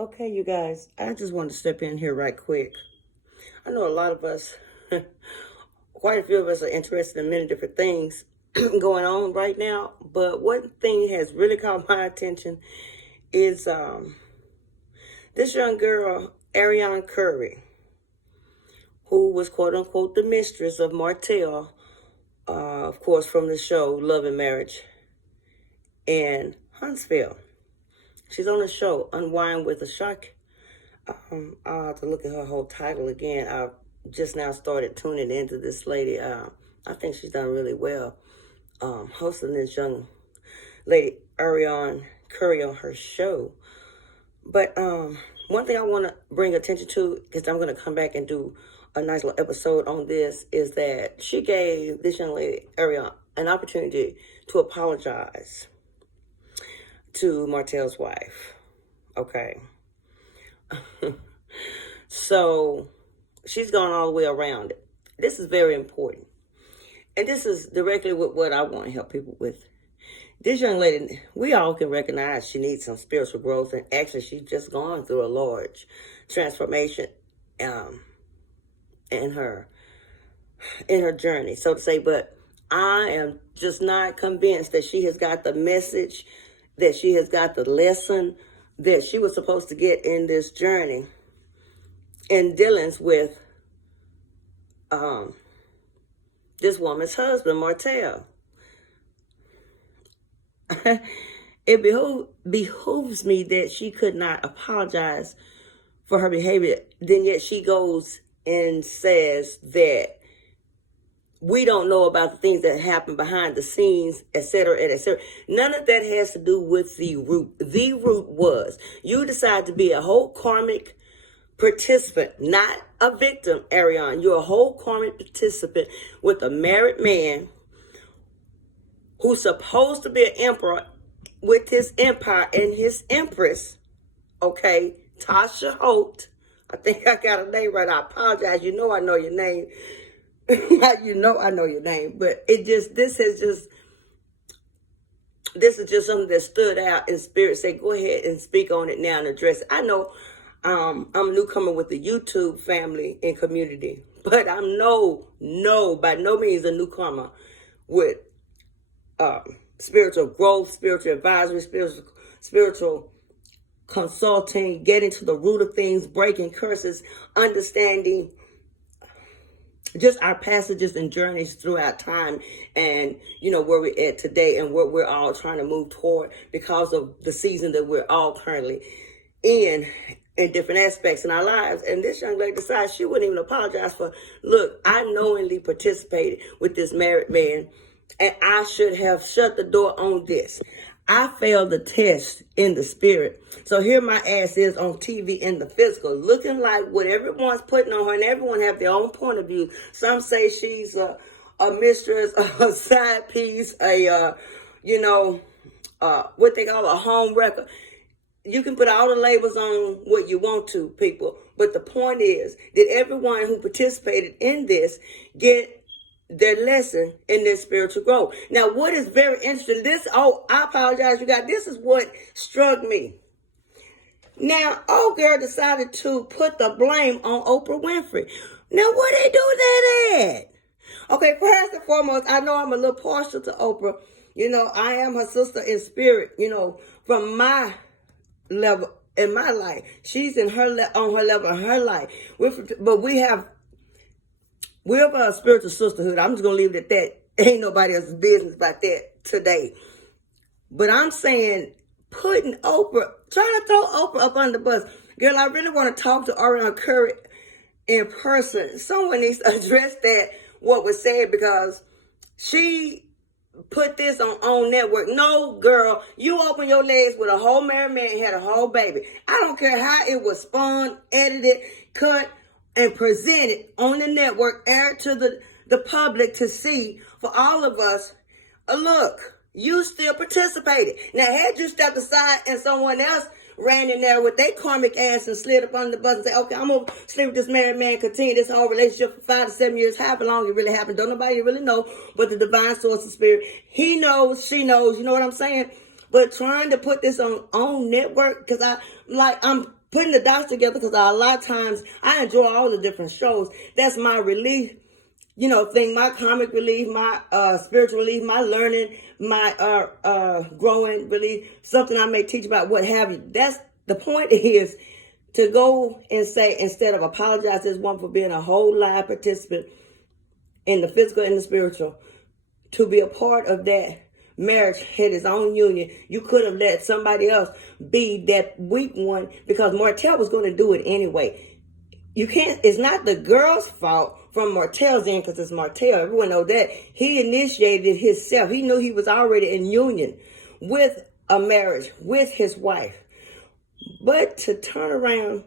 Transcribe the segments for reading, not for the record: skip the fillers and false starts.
Okay, you guys, I just wanted to step in here right quick. I know a lot of us, quite a few of us are interested in many different things going on right now, but one thing has really caught my attention is this young girl, Arrione Curry, who was quote unquote the mistress of Martell, of course, from the show Love and Marriage in Huntsville. She's on the show Unwind with a Shark. I'll have to look at her whole title again. I just now started tuning into this lady. I think she's done really well hosting this young lady, Arrione Curry, on her show. But one thing I want to bring attention to, because I'm going to come back and do a nice little episode on this, is that she gave this young lady, Arrione, an opportunity to apologize to Martell's wife. Okay. So she's gone all the way around it. This is very important. And this is directly with what I want to help people with. This young lady, we all can recognize she needs some spiritual growth. And actually, she's just gone through a large transformation in her journey, so to say. But I am just not convinced that she has got the message, that she has got the lesson that she was supposed to get in this journey in dealings with this woman's husband, Martell. It behooves me that she could not apologize for her behavior. Then yet she goes and says that we don't know about the things that happen behind the scenes, etc., etc. None of that has to do with the root. The root was you decide to be a whole karmic participant, not a victim, Arrione. You're a whole karmic participant with a married man who's supposed to be an emperor with his empire and his empress, okay, Tasha Holt. I think I got her name right. I apologize. You know I know your name. You know I know your name. But this is just something that stood out in spirit. Say, go ahead and speak on it now and address it. I know I'm a newcomer with the YouTube family and community, but I'm by no means a newcomer with spiritual growth, spiritual advisory, spiritual consulting, getting to the root of things, breaking curses, understanding just our passages and journeys throughout time, and where we're at today and what we're all trying to move toward because of the season that we're all currently in different aspects in our lives. And this young lady decides she wouldn't even apologize for, look, I knowingly participated with this married man, and I should have shut the door on this. I failed the test in the spirit. So here my ass is on TV in the physical, looking like what everyone's putting on her, and everyone have their own point of view. Some say she's a mistress, a side piece, what they call a home wrecker. You can put all the labels on what you want to, people. But the point is, did everyone who participated in this get their lesson in their spiritual growth? Now, what is very interesting, I apologize, you guys, this is what struck me. Now, old girl decided to put the blame on Oprah Winfrey. Now, what they do that at? Okay, first and foremost, I know I'm a little partial to Oprah. I am her sister in spirit, from my level in my life. She's on her level in her life. But we're of a spiritual sisterhood. I'm just going to leave it at that. Ain't nobody else's business about that today. But I'm saying trying to throw Oprah up on the bus. Girl, I really want to talk to Arrione Curry in person. Someone needs to address what was said, because she put this on network. No, girl, you open your legs with a whole married man and had a whole baby. I don't care how it was spun, edited, cut, and presented on the network, aired to the public to see, for all of us. Look, you still participated. Now, had you stepped aside and someone else ran in there with their karmic ass and slid up under the bus and say, okay, I'm going to sleep with this married man, continue this whole relationship for 5 to 7 years, however long it really happened. Don't nobody really know but the divine source of spirit. He knows, she knows, you know what I'm saying? But trying to put this on network, because I'm putting the dots together, because a lot of times I enjoy all the different shows. That's my relief, thing, my comic relief, my spiritual relief, my learning, my growing relief, something I may teach about, what have you. That's the point, is to go and say, instead of apologize to this woman for being a whole live participant in the physical and the spiritual, to be a part of that marriage, had his own union. You could have let somebody else be that weak one, because Martell was going to do it anyway. You can't, it's not the girl's fault from Martell's end, because it's Martell. Everyone knows that. He initiated it himself. He knew he was already in union with a marriage with his wife. But to turn around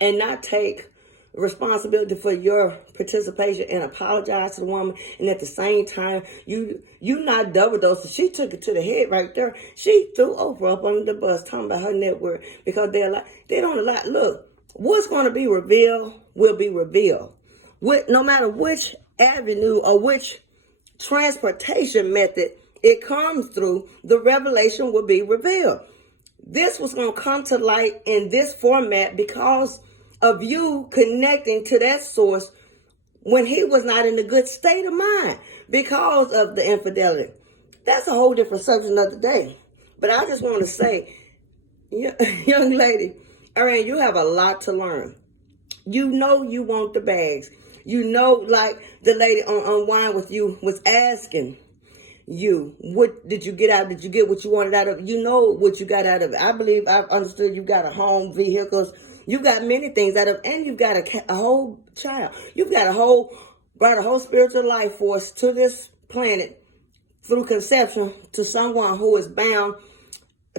and not take responsibility for your participation and apologize to the woman, and at the same time you not double dosing. She took it to the head right there. She threw Oprah up under the bus talking about her network, because they don't allow. Look, what's going to be revealed will be revealed. No matter which avenue or which transportation method it comes through, the revelation will be revealed. This was going to come to light in this format because of you connecting to that source when he was not in a good state of mind because of the infidelity. That's a whole different subject another day. But I just want to say, young lady, Arrione, you have a lot to learn. You know you want the bags. Like the lady on Wine With You was asking you, what did you get out? Did you get what you wanted out of it? You know what you got out of it. I believe I've understood you got a home, vehicles. You got many things out of it, and you've got a whole child. You've got brought a whole spiritual life force to this planet through conception to someone who is bound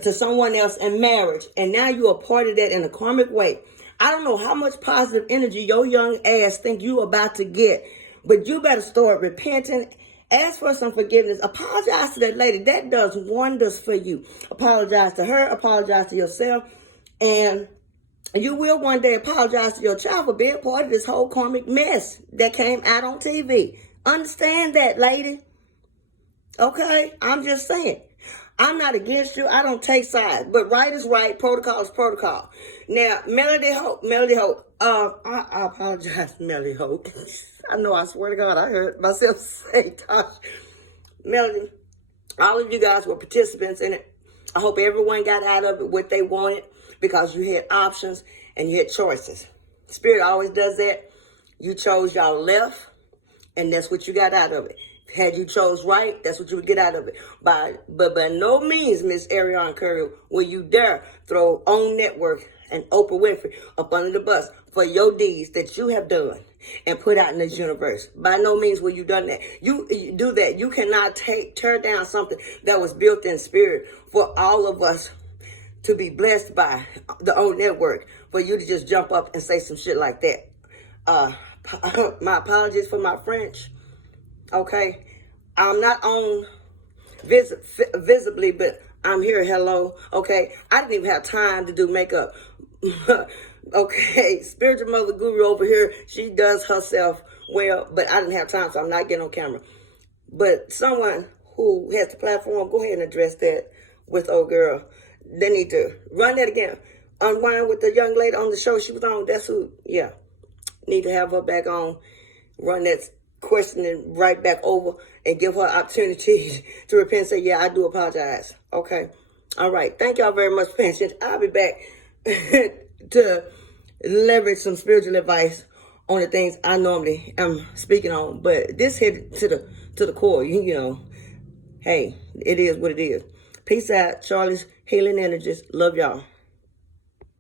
to someone else in marriage. And now you are part of that in a karmic way. I don't know how much positive energy your young ass think you about to get, but you better start repenting. Ask for some forgiveness. Apologize to that lady. That does wonders for you. Apologize to her. Apologize to yourself. And you will one day apologize to your child for being part of this whole karmic mess that came out on TV. Understand that, lady. Okay? I'm just saying. I'm not against you. I don't take sides. But right is right. Protocol is protocol. Now, Melody Hope. I apologize, Melody Hope. I know, I swear to God, I heard myself say, Tosh. Melody, all of you guys were participants in it. I hope everyone got out of it what they wanted, because you had options and you had choices. Spirit always does that. You chose y'all left, and that's what you got out of it. Had you chose right, that's what you would get out of it. But by no means, Miss Arrione Curry, will you dare throw OWN Network and Oprah Winfrey up under the bus for your deeds that you have done and put out in this universe. By no means will you done that. You do that. You cannot tear down something that was built in spirit for all of us to be blessed by the OWN Network, for you to just jump up and say some shit like that. My apologies for my French. Okay, I'm not on visibly, but I'm here. Hello. Okay, I didn't even have time to do makeup. Okay, spiritual mother guru over here, she does herself well, but I didn't have time, so I'm not getting on camera. But someone who has the platform, go ahead and address that with old girl. They need to run that again. Unwind with the young lady on the show she was on. That's who, yeah. Need to have her back on. Run that questioning right back over and give her opportunity to repent and say, yeah, I do apologize. Okay. All right. Thank y'all very much for paying attention. I'll be back to leverage some spiritual advice on the things I normally am speaking on. But this hit to the core, you know. Hey, it is what it is. Peace out, Charlie's Healing Energies. Love y'all.